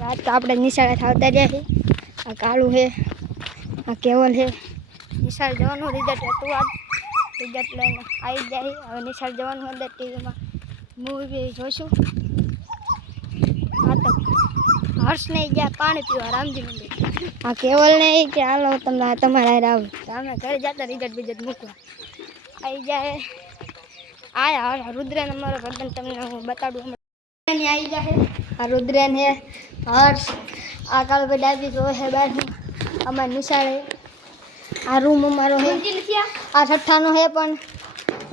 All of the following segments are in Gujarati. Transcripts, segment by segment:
आज तो આપણે નિશાળે આવતા રહ્યા છે આ કાળું છે આ કેવલ છે નિશાળ જવાનું રિઝલ્ટ હતું આજ રિઝલ્ટ લઈને આવી જાય હવે નિશાળ જવાનું અંદર ટીવીમાં મૂવી જોઈશું હા તો હર્ષ ને ગયા પાણી પીવા રામજી મંદિર આ કેવલ ને કે હાલો તમને તમારા આવ તો અમે ઘરે જતા રિઝલ્ટ બીજટ મૂકવા આવી જાય આયા રુદ્રને અમારો ગર્દન તમને હું બતાડું आई जाए रुद्रन है हर्ष आ काल पे डाबी जो है बार अमर निशाळे आ रूम अमारो है आ छठा नो है पण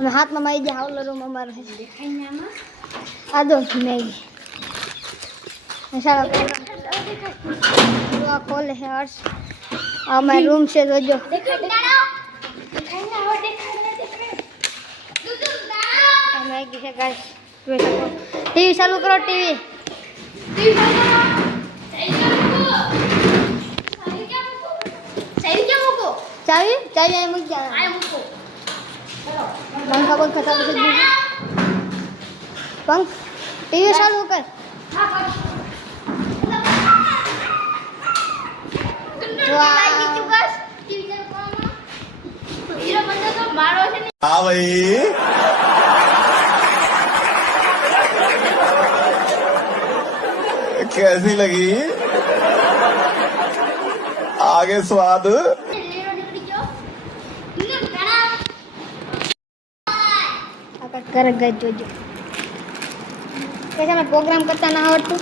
हाथ में माई जा ओलो रूम अमारो है देखाई नामा आ दो मैगी निशाळा आ खोले है हर्ष आ माय रूम से जो देखाई ना हो देखाई मैगी है गाइस टीवी चालू करो टीवी चाबी चाबी मुझ पंखा पंखा चालू कर दीजिए पंख टीवी चालू कर हाँ भाई कैसी लगी आगे स्वाद कर गए जो कैसे मैं प्रोग्राम करता ना आवड़તું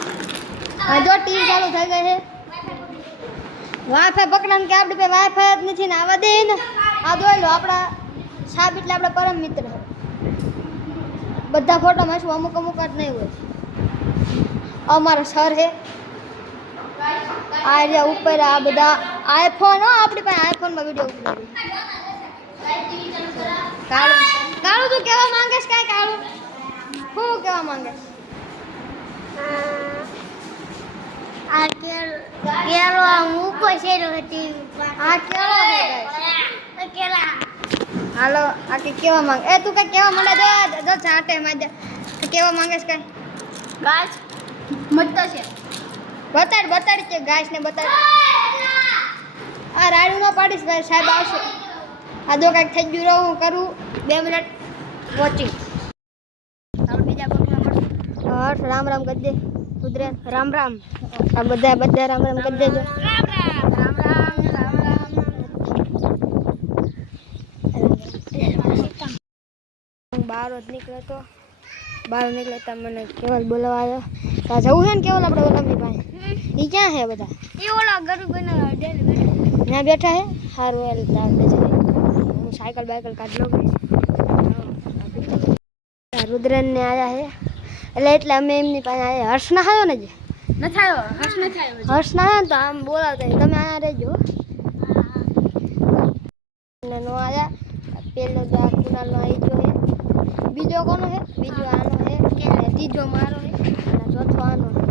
जो टीवी चालू થઈ ગઈ છે વાઈફાઈ પકડન કે આપડી पे વાઈફાઈ જ નથી ને આવા દે ને આ જોઈ લો આપડા સાહેબ એટલે આપડા પરમ મિત્ર છે બધા ફોટો માં શું અમુક અમુક જ નહીં હોય અમારા સર है आ रे ऊपर आ बदा आईफोन हो अपनी पे आईफोन में वीडियो उतारी काळू काळू तू केवा मांगेस काय काळू હું કેવા માંગેસ આ કેરો આમ ઉપર શેરો હતી આ કેળો છે આ કેલા હાલો આ કે કેવા માંગ એ તું કઈ કેવા માંડે જો ચાટે માજે કેવા માંગેસ કઈ ગાસ મત છે બતાડ બતાડ કે ગાઈસ ને બતાડ આ રાડુ નો પાડીશ ભાઈ સાહેબ આવશે આ જો કઈક થઈ ગયું હું કરું 2 મિનિટ વોચિંગ આપણે બીજા કોકના મળશું હર્ષ રામ રામ કરી દે રુદ્ર રામ રામ આ બધા રામ રામ કરી દેજો રામ રામ રામ રામ રામ બહાર જ નીકળ્યો તો બહાર નીકળતા મને કેવલ બોલાવા આવ્યો તો જવું છે ને કેવલ આપણે ઓલામની પાસે એ ક્યાં છે બધા એ ઓલા ગરુ બનાવ ડેલ ત્યાં બેઠા છે સારું એલ તાર હું સાયકલ બાયકલ કાઢ લો રુદ્રન ને આવ્યા છે એટલે અમે એમની પાસે આવ્યા હર્ષ ના આવ્યો ને જે ન થાયો હર્ષ ન થાયો હર્ષ ના આવ્યો ને તો આમ બોલાવતા તમે અહીંયા રહેજો ને નો આવ્યા પેલો તો આ કુનાલનો આવી ગયો છે બીજો કોનો છે બીજો આનો છે ત્રીજો મારો છે અને ચોથો આનો છે